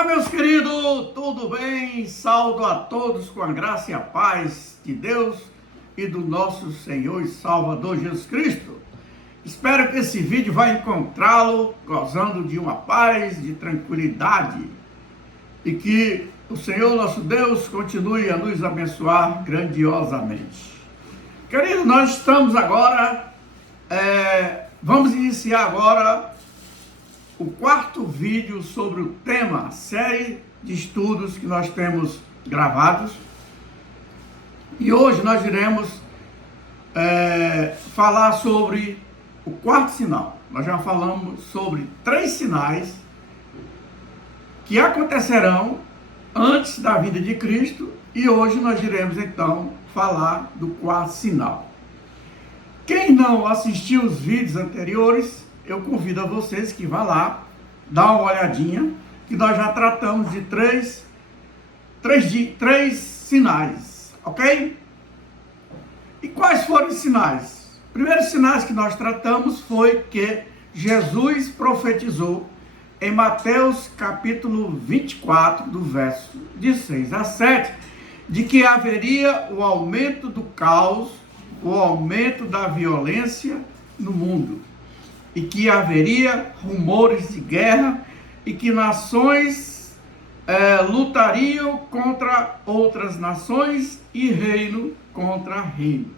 Olá, meus queridos, tudo bem? Saúdo a todos com a graça e a paz de Deus e do nosso Senhor e Salvador Jesus Cristo. Espero que esse vídeo vai encontrá-lo gozando de uma paz, de tranquilidade e que o Senhor nosso Deus continue a nos abençoar grandiosamente. Querido, nós estamos agora, vamos iniciar agora o quarto vídeo sobre o tema, série de estudos que nós temos gravados. E hoje nós iremos falar sobre o quarto sinal. Nós já falamos sobre 3 sinais que acontecerão antes da vinda de Cristo e hoje nós iremos então falar do quarto sinal. Quem não assistiu os vídeos anteriores, eu convido a vocês que vá lá, dá uma olhadinha, que nós já tratamos de três sinais, ok? E quais foram os sinais? Os primeiros sinais que nós tratamos foi que Jesus profetizou em Mateus capítulo 24, do verso de 6 a 7, de que haveria o aumento do caos, o aumento da violência no mundo, e que haveria rumores de guerra e que nações lutariam contra outras nações e reino contra reino.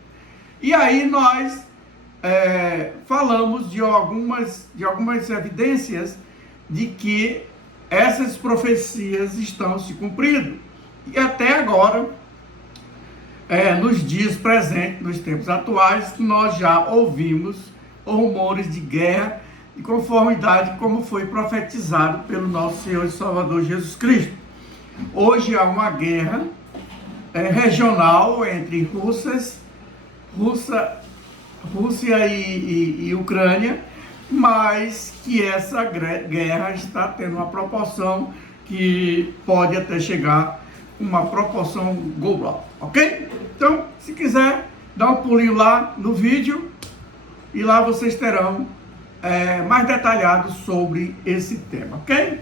E aí nós falamos de algumas evidências de que essas profecias estão se cumprindo. E até agora, nos dias presentes, nos tempos atuais, nós já ouvimos rumores de guerra de conformidade como foi profetizado pelo nosso Senhor e Salvador Jesus Cristo. Hoje há uma guerra regional entre Rússia e Ucrânia, mas que essa guerra está tendo uma proporção que pode até chegar a uma proporção global, ok? Então, se quiser, dá um pulinho lá no vídeo e lá vocês terão mais detalhados sobre esse tema, ok?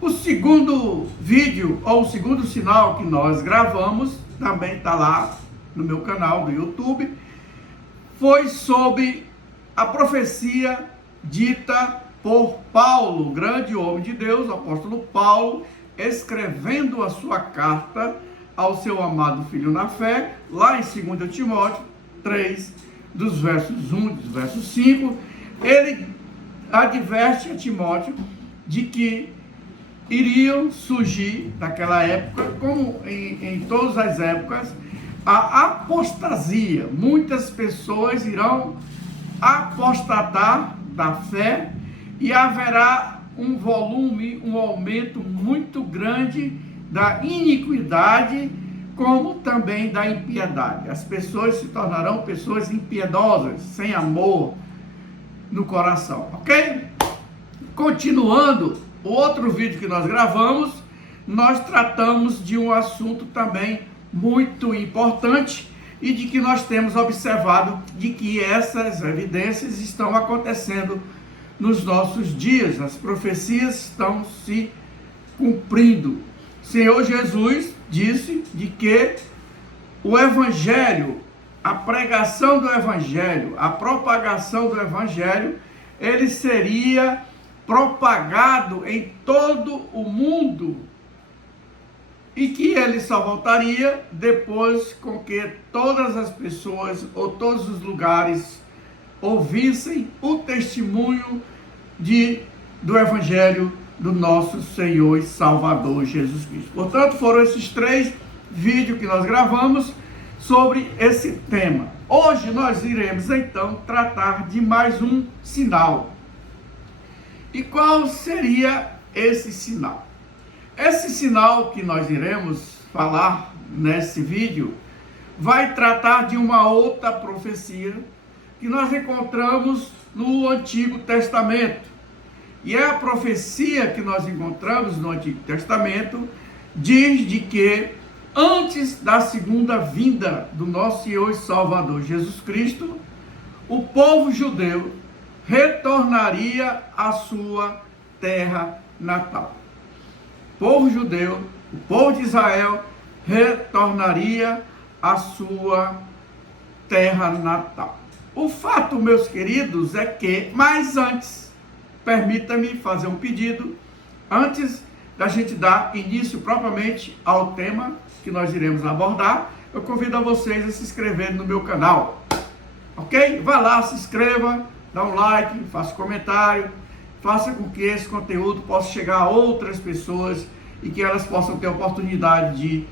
O segundo vídeo, ou o segundo sinal que nós gravamos, também está lá no meu canal do YouTube, foi sobre a profecia dita por Paulo, grande homem de Deus, o apóstolo Paulo, escrevendo a sua carta ao seu amado filho na fé, lá em 2 Timóteo 3, dos versos 1, dos versos 5, ele adverte a Timóteo de que iriam surgir, naquela época, como em todas as épocas, a apostasia. Muitas pessoas irão apostatar da fé e haverá um aumento muito grande da iniquidade, como também da impiedade. As pessoas se tornarão pessoas impiedosas, sem amor no coração, ok? Continuando, o outro vídeo que nós gravamos, nós tratamos de um assunto também muito importante e de que nós temos observado de que essas evidências estão acontecendo nos nossos dias, as profecias estão se cumprindo. O Senhor Jesus disse de que o Evangelho, a pregação do Evangelho, a propagação do Evangelho, ele seria propagado em todo o mundo e que ele só voltaria depois com que todas as pessoas ou todos os lugares ouvissem o testemunho do Evangelho do nosso Senhor e Salvador Jesus Cristo. Portanto, foram esses 3 vídeos que nós gravamos sobre esse tema. Hoje nós iremos então tratar de mais um sinal. E qual seria esse sinal? Esse sinal que nós iremos falar nesse vídeo vai tratar de uma outra profecia que nós encontramos no Antigo Testamento. E é a profecia que nós encontramos no Antigo Testamento, diz de que antes da segunda vinda do nosso Senhor e Salvador Jesus Cristo, o povo judeu retornaria à sua terra natal. povo judeu, o povo de Israel, retornaria à sua terra natal. O fato, meus queridos, é que, mas antes, permita-me fazer um pedido, antes da gente dar início propriamente ao tema que nós iremos abordar, eu convido a vocês a se inscreverem no meu canal, ok? Vá lá, se inscreva, dá um like, faça um comentário, faça com que esse conteúdo possa chegar a outras pessoas e que elas possam ter a oportunidade de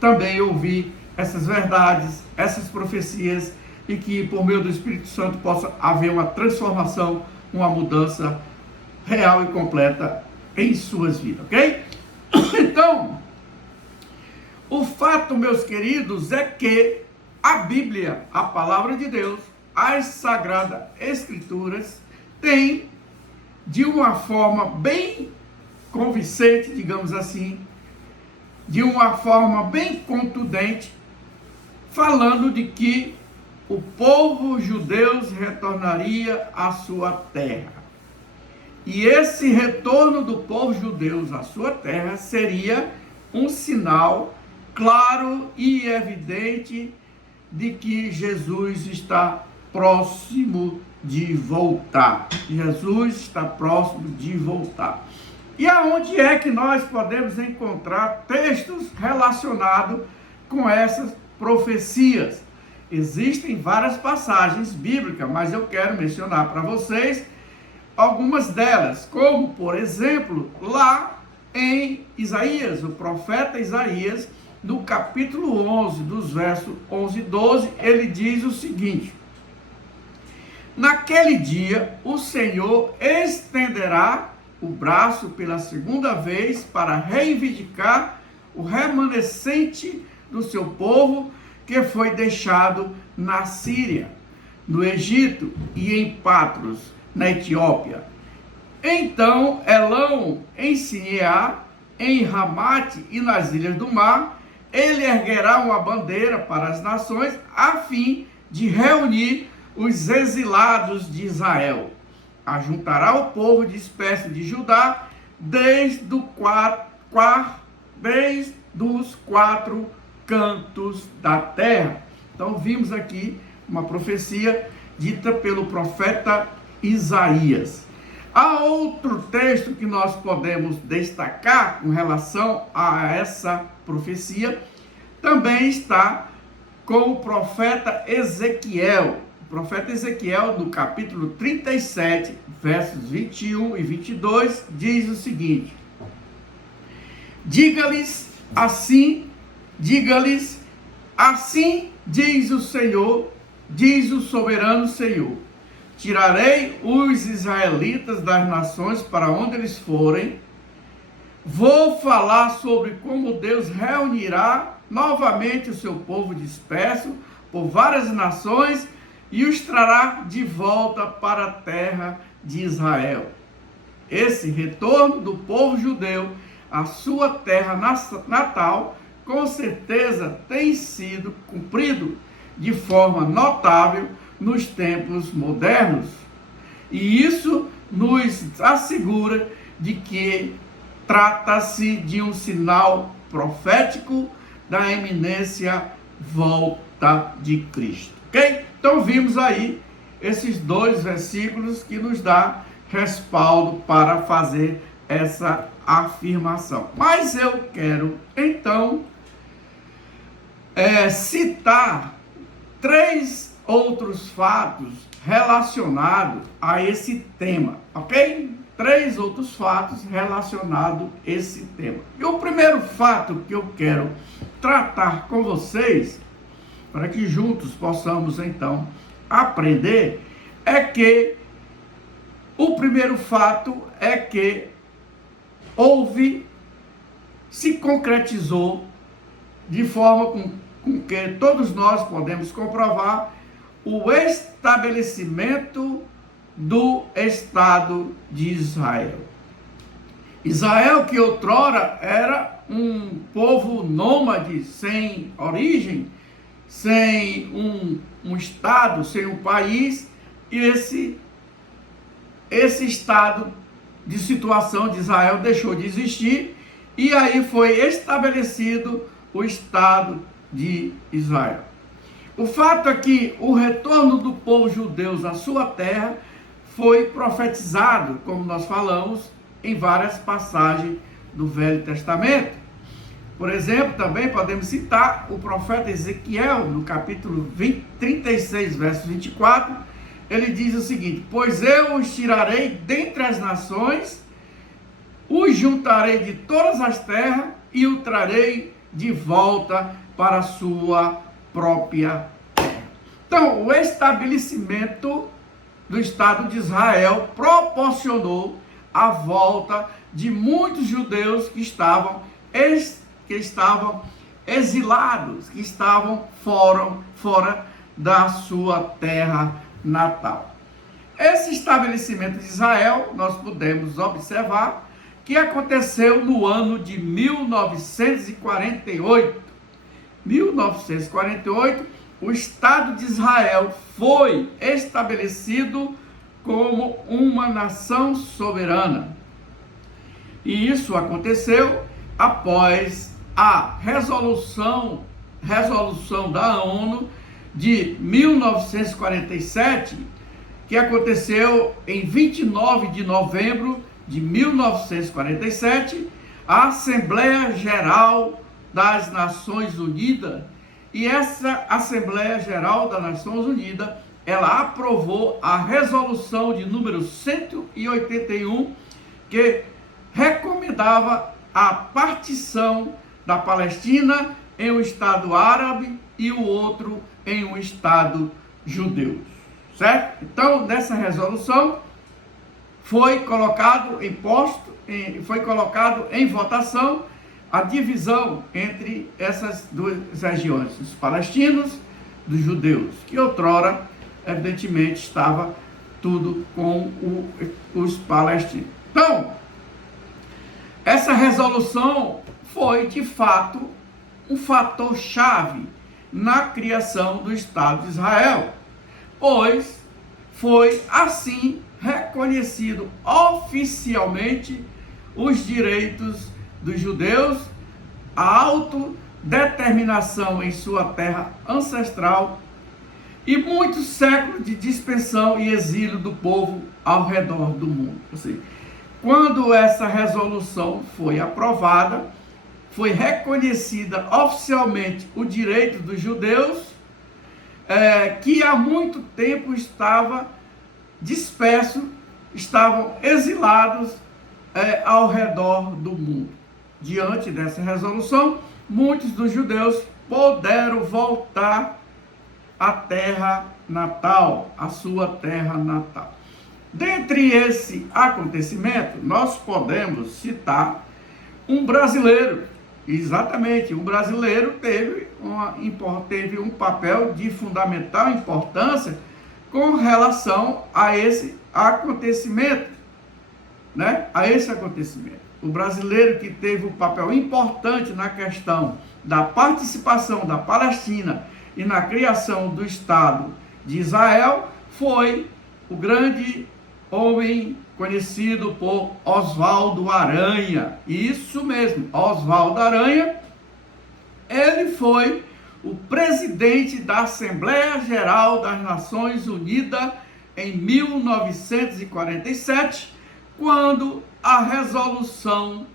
também ouvir essas verdades, essas profecias, e que por meio do Espírito Santo possa haver uma transformação, uma mudança real e completa em suas vidas, ok? Então, o fato, meus queridos, é que a Bíblia, a palavra de Deus, as Sagradas Escrituras, tem, de uma forma bem convincente, digamos assim, de uma forma bem contundente, falando de que o povo judeu retornaria à sua terra. E esse retorno do povo judeu à sua terra seria um sinal claro e evidente de que Jesus está próximo de voltar. Jesus está próximo de voltar. E aonde é que nós podemos encontrar textos relacionados com essas profecias? Existem várias passagens bíblicas, mas eu quero mencionar para vocês algumas delas, como, por exemplo, lá em Isaías, o profeta Isaías, no capítulo 11, dos versos 11 e 12, ele diz o seguinte: naquele dia o Senhor estenderá o braço pela segunda vez para reivindicar o remanescente do seu povo que foi deixado na Síria, no Egito e em Patros, na Etiópia. Então Elão em Sineá, em Ramate e nas ilhas do mar, ele erguerá uma bandeira para as nações, a fim de reunir os exilados de Israel. Ajuntará o povo disperso de Judá desde os quatro cantos da terra. Então vimos aqui uma profecia dita pelo profeta Isaías. Há outro texto que nós podemos destacar com relação a essa profecia, também está com o profeta Ezequiel. O profeta Ezequiel, no capítulo 37, versos 21 e 22, diz o seguinte: diga-lhes, assim diz o Senhor, diz o soberano Senhor: tirarei os israelitas das nações para onde eles forem. Vou falar sobre como Deus reunirá novamente o seu povo disperso por várias nações e os trará de volta para a terra de Israel. Esse retorno do povo judeu à sua terra natal, com certeza tem sido cumprido de forma notável nos tempos modernos. E isso nos assegura de que trata-se de um sinal profético da iminência volta de Cristo. Ok? Então vimos aí esses dois versículos que nos dá respaldo para fazer essa afirmação. Mas eu quero então citar três outros fatos relacionados a esse tema, ok? Três outros fatos relacionados a esse tema. E o primeiro fato que eu quero tratar com vocês, para que juntos possamos então aprender, é que o primeiro fato é que se concretizou de forma com que todos nós podemos comprovar o estabelecimento do Estado de Israel. Israel, que outrora era um povo nômade, sem origem, sem um Estado, sem um país, e esse estado de situação de Israel deixou de existir, e aí foi estabelecido o Estado de Israel. O fato é que o retorno do povo judeu à sua terra foi profetizado, como nós falamos, em várias passagens do Velho Testamento. Por exemplo, também podemos citar o profeta Ezequiel, no capítulo 36, verso 24, ele diz o seguinte: pois eu os tirarei dentre as nações, os juntarei de todas as terras e o trarei de volta para a sua própria terra. Então, o estabelecimento do Estado de Israel proporcionou a volta de muitos judeus que estavam exilados, que estavam fora da sua terra natal. Esse estabelecimento de Israel, nós podemos observar que aconteceu no ano de 1948. 1948, o Estado de Israel foi estabelecido como uma nação soberana. E isso aconteceu após a resolução da ONU de 1947, que aconteceu em 29 de novembro de 1947, a Assembleia Geral das Nações Unidas. E essa Assembleia Geral das Nações Unidas, ela aprovou a resolução de número 181, que recomendava a partição da Palestina em um Estado árabe e o outro em um Estado judeu, certo? Então, nessa resolução foi colocado em votação a divisão entre essas duas regiões, os palestinos dos judeus, que outrora, evidentemente, estava tudo com os palestinos. Então, essa resolução foi, de fato, um fator chave na criação do Estado de Israel, pois foi assim reconhecido oficialmente os direitos dos judeus, a autodeterminação em sua terra ancestral e muitos séculos de dispersão e exílio do povo ao redor do mundo. Assim, quando essa resolução foi aprovada, foi reconhecida oficialmente o direito dos judeus, que há muito tempo estavam dispersos, estavam exilados ao redor do mundo. Diante dessa resolução, muitos dos judeus puderam voltar à terra natal, à sua terra natal. Dentre esse acontecimento, nós podemos citar um brasileiro. Exatamente, um brasileiro teve um papel de fundamental importância com relação a esse acontecimento, né? O brasileiro que teve um papel importante na questão da participação da Palestina e na criação do Estado de Israel foi o grande homem conhecido por Oswaldo Aranha. Isso mesmo, Oswaldo Aranha. Ele foi o presidente da Assembleia Geral das Nações Unidas em 1947, quando a resolução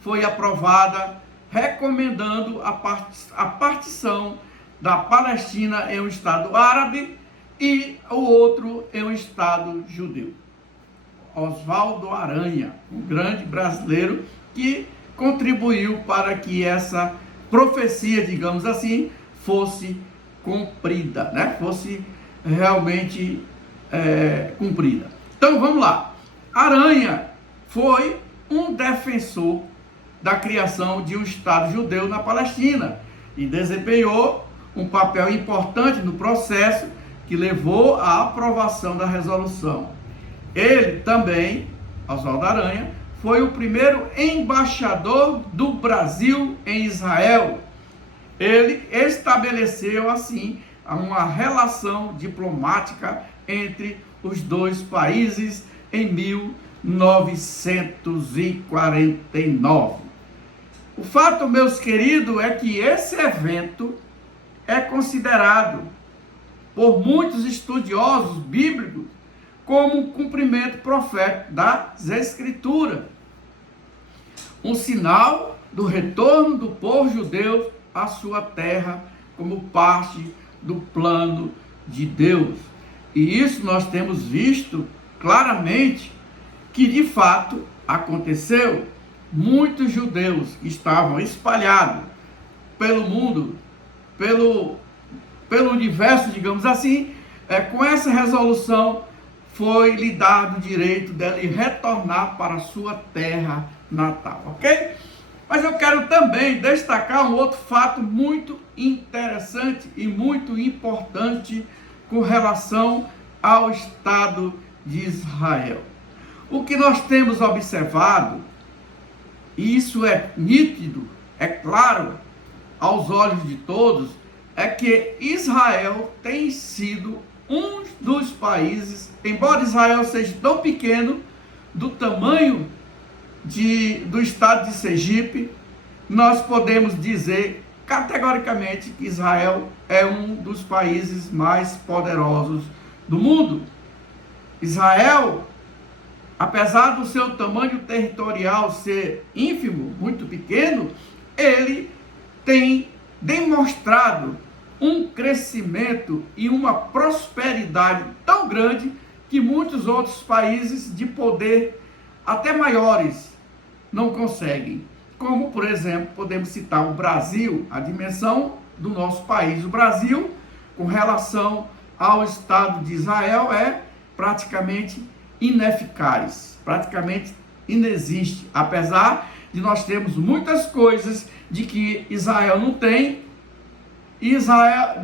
foi aprovada recomendando a partição da Palestina em um Estado árabe e o outro em um Estado judeu. Oswaldo Aranha, um grande brasileiro que contribuiu para que essa profecia, digamos assim, fosse cumprida, né? Fosse realmente cumprida. Então vamos lá. Aranha foi um defensor da criação de um Estado judeu na Palestina e desempenhou um papel importante no processo que levou à aprovação da resolução. Ele também, Oswaldo Aranha, foi o primeiro embaixador do Brasil em Israel. Ele estabeleceu, assim, uma relação diplomática entre os dois países em 1949. O fato, meus queridos, é que esse evento é considerado por muitos estudiosos bíblicos como um cumprimento profético das Escrituras, um sinal do retorno do povo judeu à sua terra como parte do plano de Deus. E isso nós temos visto claramente que de fato aconteceu. Muitos judeus estavam espalhados pelo mundo, pelo universo, digamos assim, com essa resolução foi lhe dado o direito dele retornar para a sua terra natal, ok? Mas eu quero também destacar um outro fato muito interessante e muito importante com relação ao Estado de Israel. O que nós temos observado, e isso é nítido, é claro aos olhos de todos, é que Israel tem sido um dos países, embora Israel seja tão pequeno, do tamanho do estado de Sergipe, nós podemos dizer categoricamente que Israel é um dos países mais poderosos do mundo. Israel, apesar do seu tamanho territorial ser ínfimo, muito pequeno, ele tem demonstrado um crescimento e uma prosperidade tão grande que muitos outros países de poder até maiores não conseguem. Como, por exemplo, podemos citar o Brasil, a dimensão do nosso país. O Brasil, com relação ao Estado de Israel, é praticamente ineficaz, praticamente inexiste, apesar de nós termos muitas coisas de que Israel não tem, Israel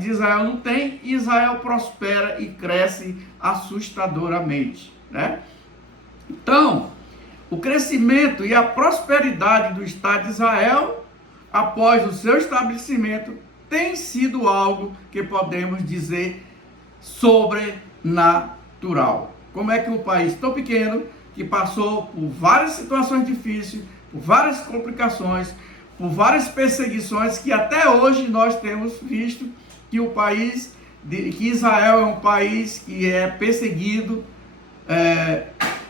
prospera e cresce assustadoramente, né? Então, o crescimento e a prosperidade do Estado de Israel, após o seu estabelecimento, tem sido algo que podemos dizer sobrenatural. Como é que um país tão pequeno, que passou por várias situações difíceis, por várias complicações, por várias perseguições, que até hoje nós temos visto que que Israel é um país que é perseguido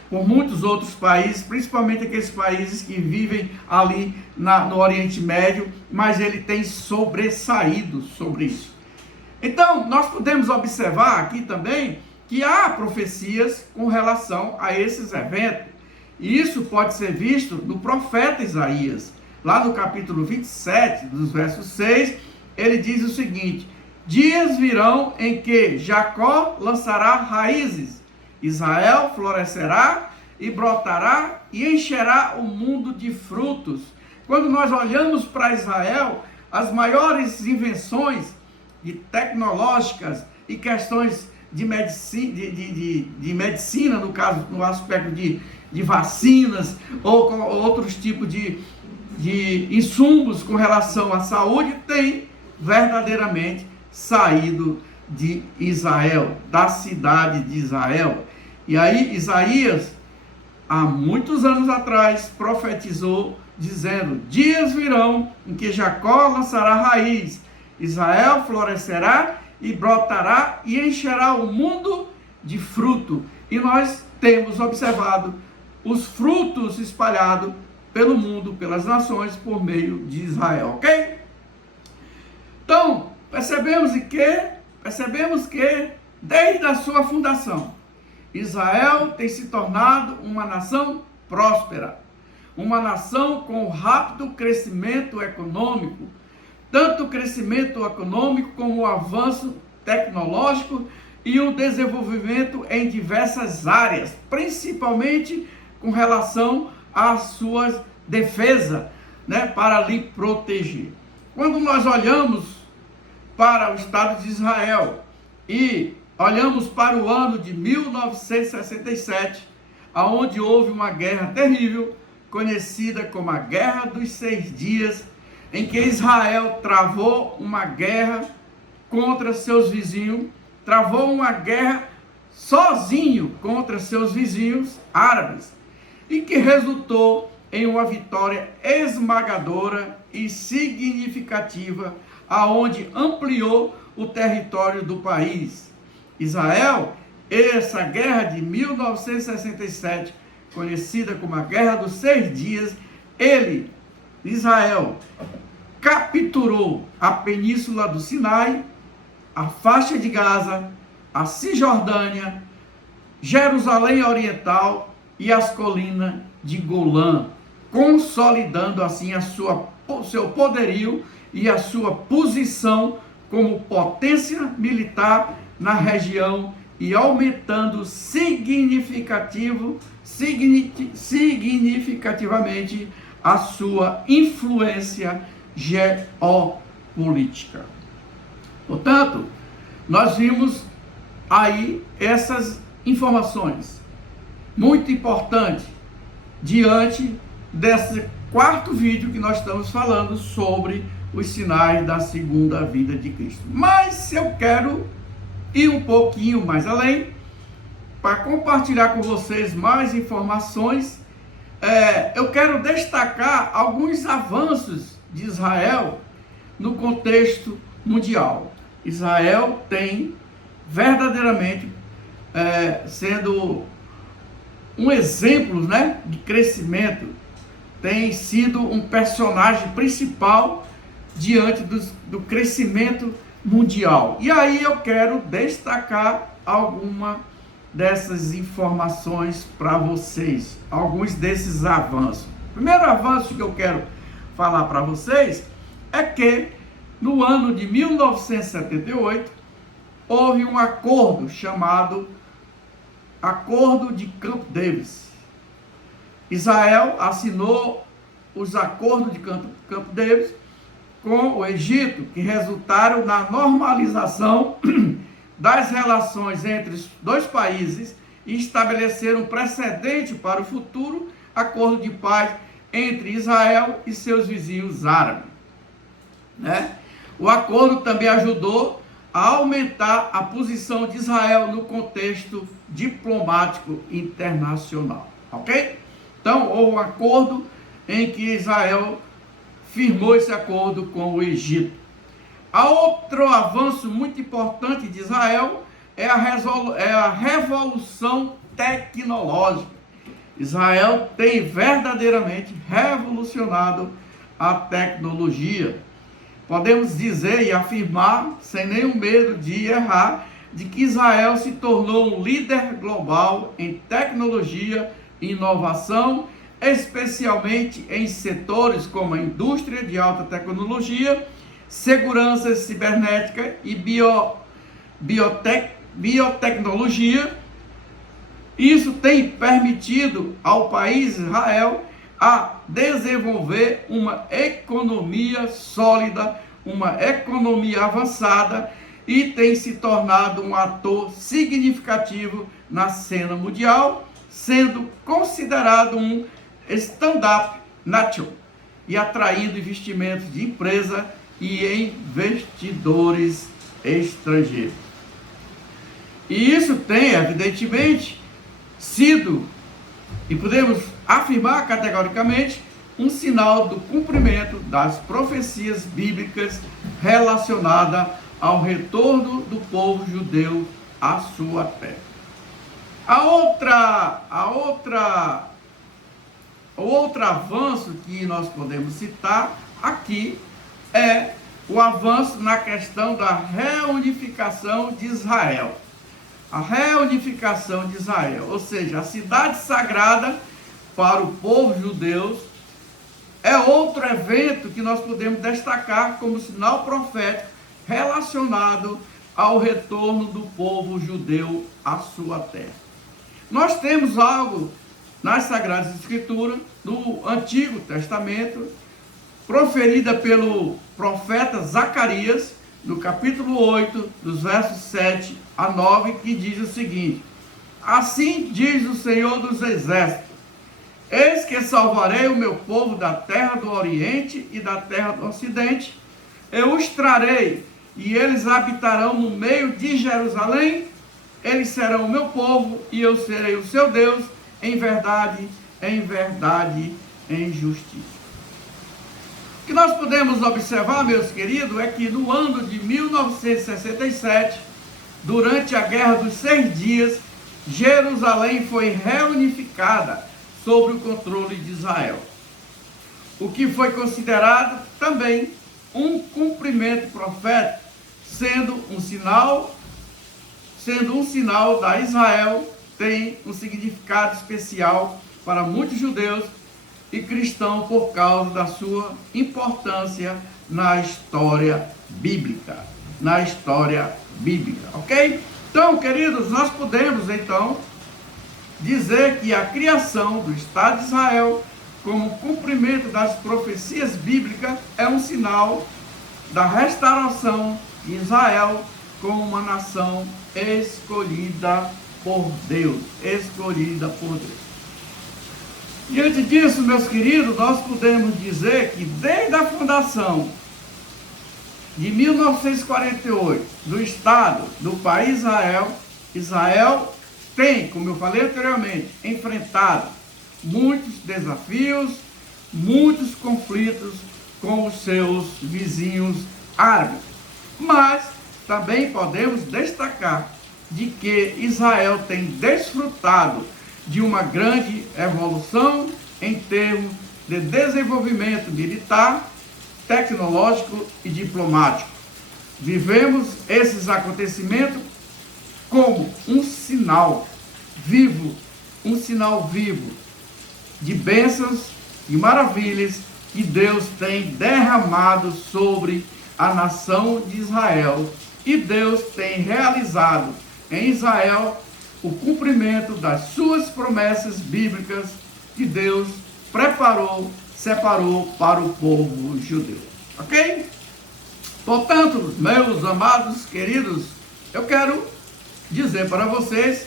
por muitos outros países, principalmente aqueles países que vivem ali no Oriente Médio, mas ele tem sobressaído sobre isso. Então, nós podemos observar aqui também que há profecias com relação a esses eventos. E isso pode ser visto no profeta Isaías. Lá no capítulo 27, dos versos 6, ele diz o seguinte: dias virão em que Jacó lançará raízes, Israel florescerá e brotará e encherá o mundo de frutos. Quando nós olhamos para Israel, as maiores invenções tecnológicas e questões de medicina, no caso, no aspecto de vacinas ou com outros tipos de insumos com relação à saúde, tem verdadeiramente saído de Israel, da cidade de Israel. E aí Isaías, há muitos anos atrás, profetizou dizendo: dias virão em que Jacó lançará raiz, Israel florescerá e brotará e encherá o mundo de fruto. E nós temos observado os frutos espalhados pelo mundo, pelas nações, por meio de Israel, ok? Então, percebemos que desde a sua fundação, Israel tem se tornado uma nação próspera, uma nação com rápido crescimento econômico, tanto o crescimento econômico como o avanço tecnológico e o desenvolvimento em diversas áreas, principalmente com relação às suas defesas, né, para lhe proteger. Quando nós olhamos para o Estado de Israel e olhamos para o ano de 1967, onde houve uma guerra terrível, conhecida como a Guerra dos 6 Dias, em que Israel travou uma guerra contra seus vizinhos, travou uma guerra sozinho contra seus vizinhos árabes, e que resultou em uma vitória esmagadora e significativa, aonde ampliou o território do país. Israel, essa guerra de 1967, conhecida como a Guerra dos 6 Dias, Israel, capturou a Península do Sinai, a faixa de Gaza, a Cisjordânia, Jerusalém Oriental e as colinas de Golã, consolidando assim o seu poderio e a sua posição como potência militar na região e aumentando significativamente a sua influência geopolítica. Portanto, nós vimos aí essas informações muito importantes diante desse quarto vídeo que nós estamos falando sobre os sinais da segunda vinda de Cristo. Mas eu quero ir um pouquinho mais além para compartilhar com vocês mais informações. Eu quero destacar alguns avanços de Israel no contexto mundial. Israel tem verdadeiramente sendo um exemplo, né, de crescimento, tem sido um personagem principal diante do crescimento mundial. E aí eu quero destacar alguma dessas informações para vocês, alguns desses avanços. O primeiro avanço que eu quero falar para vocês é que no ano de 1978 houve um acordo chamado Acordo de Camp David. Israel assinou os acordos de Camp David com o Egito, que resultaram na normalização das relações entre os dois países e estabeleceram um precedente para o futuro acordo de paz entre Israel e seus vizinhos árabes. O acordo também ajudou a aumentar a posição de Israel no contexto diplomático internacional, ok? Então, houve um acordo em que Israel firmou esse acordo com o Egito. Outro avanço muito importante de Israel é a revolução tecnológica. Israel tem verdadeiramente revolucionado a tecnologia. Podemos dizer e afirmar, sem nenhum medo de errar, de que Israel se tornou um líder global em tecnologia e inovação, especialmente em setores como a indústria de alta tecnologia, segurança cibernética e biotecnologia. Isso tem permitido ao país Israel a desenvolver uma economia sólida, uma economia avançada e tem se tornado um ator significativo na cena mundial, sendo considerado um stand-up nation e atraindo investimentos de empresa e investidores estrangeiros. E isso tem, evidentemente, sido, e podemos afirmar categoricamente, um sinal do cumprimento das profecias bíblicas relacionadas ao retorno do povo judeu à sua terra. O outro avanço que nós podemos citar aqui é o avanço na questão da reunificação de Israel. A reunificação de Israel, ou seja, a cidade sagrada para o povo judeu, é outro evento que nós podemos destacar como sinal profético relacionado ao retorno do povo judeu à sua terra. Nós temos algo nas Sagradas Escrituras, do Antigo Testamento, proferida pelo profeta Zacarias, no capítulo 8, dos versos 7 a 9, que diz o seguinte: assim diz o Senhor dos Exércitos, eis que salvarei o meu povo da terra do Oriente e da terra do Ocidente, eu os trarei, e eles habitarão no meio de Jerusalém, eles serão o meu povo, e eu serei o seu Deus, em verdade em justiça. O que nós podemos observar, meus queridos, é que no ano de 1967, durante a Guerra dos 6 Dias, Jerusalém foi reunificada sob o controle de Israel, o que foi considerado também um cumprimento profético, sendo um sinal da Israel, tem um significado especial para muitos judeus e cristãos por causa da sua importância na história bíblica. Ok? Então, queridos, nós podemos, então, dizer que a criação do Estado de Israel, como cumprimento das profecias bíblicas, é um sinal da restauração de Israel como uma nação escolhida por Deus. Diante disso, meus queridos, nós podemos dizer que desde a fundação de 1948 do Estado do país Israel tem, como eu falei anteriormente, enfrentado muitos desafios, muitos conflitos com os seus vizinhos árabes. Mas também podemos destacar de que Israel tem desfrutado de uma grande evolução em termos de desenvolvimento militar, tecnológico e diplomático. Vivemos esses acontecimentos como um sinal vivo de bênçãos e maravilhas que Deus tem derramado sobre a nação de Israel, e Deus tem realizado em Israel o cumprimento das suas promessas bíblicas que Deus separou para o povo judeu. Ok? Portanto, meus amados queridos, eu quero dizer para vocês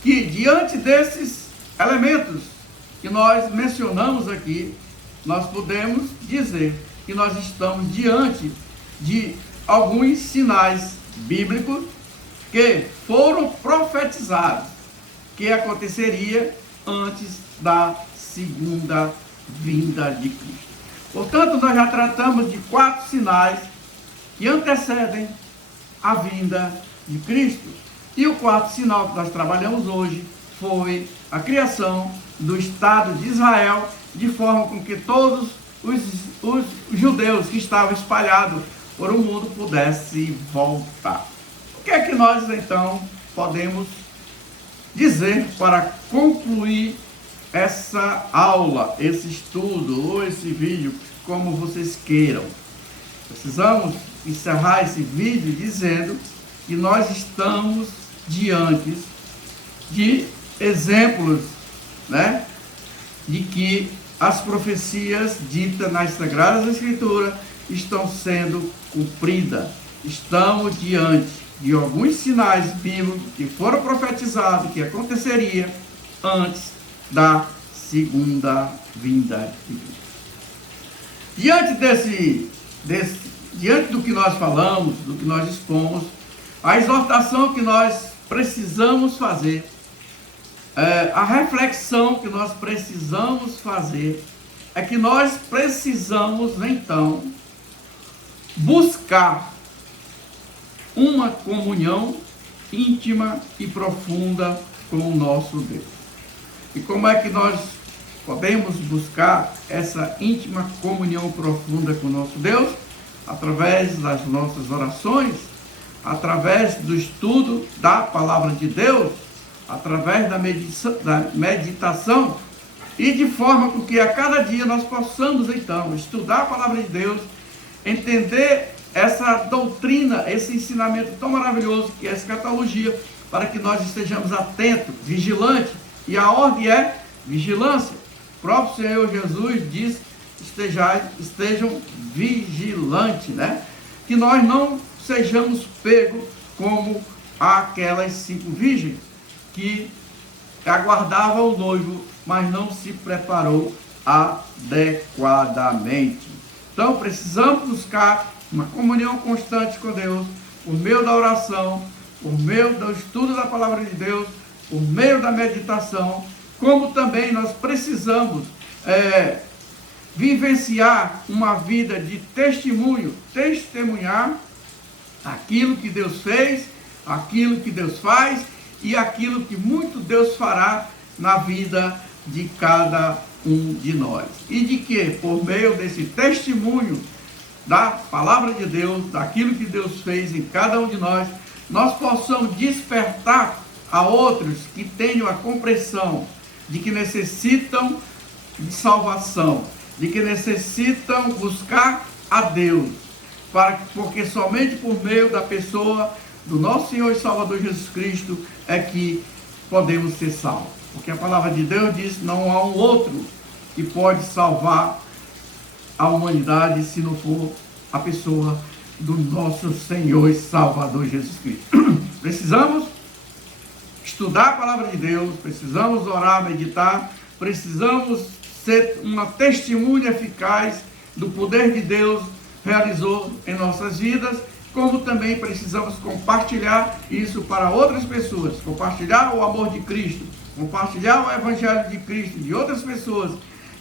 que diante desses elementos que nós mencionamos aqui, nós podemos dizer que nós estamos diante de alguns sinais bíblicos que foram profetizados que aconteceria antes da segunda vinda de Cristo. Portanto, nós já tratamos de 4 sinais que antecedem a vinda de Cristo. E o 4º sinal que nós trabalhamos hoje foi a criação do Estado de Israel, de forma com que todos os judeus que estavam espalhados por o mundo pudessem voltar. O que é que nós, então, podemos dizer para concluir essa aula, esse estudo ou esse vídeo, como vocês queiram? Precisamos encerrar esse vídeo dizendo que nós estamos diante de exemplos, de que as profecias ditas nas Sagradas Escrituras estão sendo cumpridas. Estamos diante de alguns sinais bíblicos que foram profetizados que aconteceria antes da segunda vinda de Cristo. Diante do que nós falamos, do que nós expomos, a exortação que nós precisamos fazer, a reflexão que nós precisamos fazer, é que nós precisamos, então, buscar uma comunhão íntima e profunda com o nosso Deus. E como é que nós podemos buscar essa íntima comunhão profunda com o nosso Deus? Através das nossas orações, através do estudo da Palavra de Deus, através da meditação, e de forma com que a cada dia nós possamos, então, estudar a Palavra de Deus, entender essa doutrina, esse ensinamento tão maravilhoso que é a escatologia, para que nós estejamos atentos, vigilantes, e a ordem é vigilância. O próprio Senhor Jesus diz: estejam vigilantes, que nós não sejamos pegos como aquelas 5 virgens que aguardavam o noivo, mas não se preparou adequadamente. Então precisamos buscar uma comunhão constante com Deus, por meio da oração, por meio do estudo da Palavra de Deus, por meio da meditação, como também nós precisamos vivenciar uma vida de testemunho, testemunhar aquilo que Deus fez, aquilo que Deus faz e aquilo que muito Deus fará na vida de cada um de nós. E de que, por meio desse testemunho da palavra de Deus, daquilo que Deus fez em cada um de nós, nós possamos despertar a outros que tenham a compreensão de que necessitam de salvação, de que necessitam buscar a Deus, porque somente por meio da pessoa do nosso Senhor e Salvador Jesus Cristo é que podemos ser salvos. Porque a palavra de Deus diz: não há um outro que pode salvar a humanidade se não for a pessoa do nosso Senhor e Salvador Jesus Cristo. Precisamos estudar a palavra de Deus, precisamos orar, meditar, precisamos ser uma testemunha eficaz do poder que Deus realizou em nossas vidas, como também precisamos compartilhar isso para outras pessoas, compartilhar o amor de Cristo, compartilhar o Evangelho de Cristo de outras pessoas,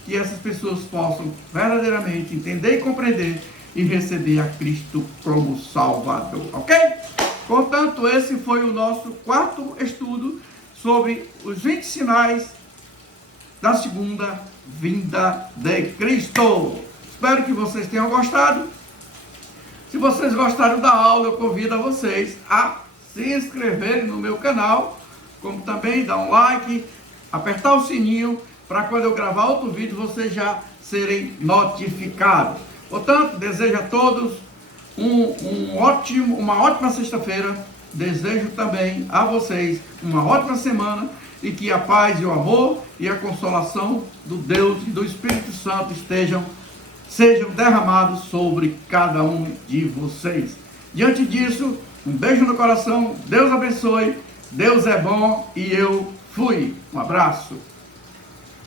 que essas pessoas possam verdadeiramente entender e compreender e receber a Cristo como Salvador, ok? Portanto, esse foi o nosso quarto estudo sobre os 20 sinais da segunda vinda de Cristo. Espero que vocês tenham gostado. Se vocês gostaram da aula, eu convido a vocês a se inscreverem no meu canal, como também dar um like, apertar o sininho, para quando eu gravar outro vídeo, vocês já serem notificados. Portanto, desejo a todos uma ótima sexta-feira. Desejo também a vocês uma ótima semana e que a paz e o amor e a consolação do Deus e do Espírito Santo sejam derramados sobre cada um de vocês. Diante disso, um beijo no coração, Deus abençoe, Deus é bom e eu fui. Um abraço.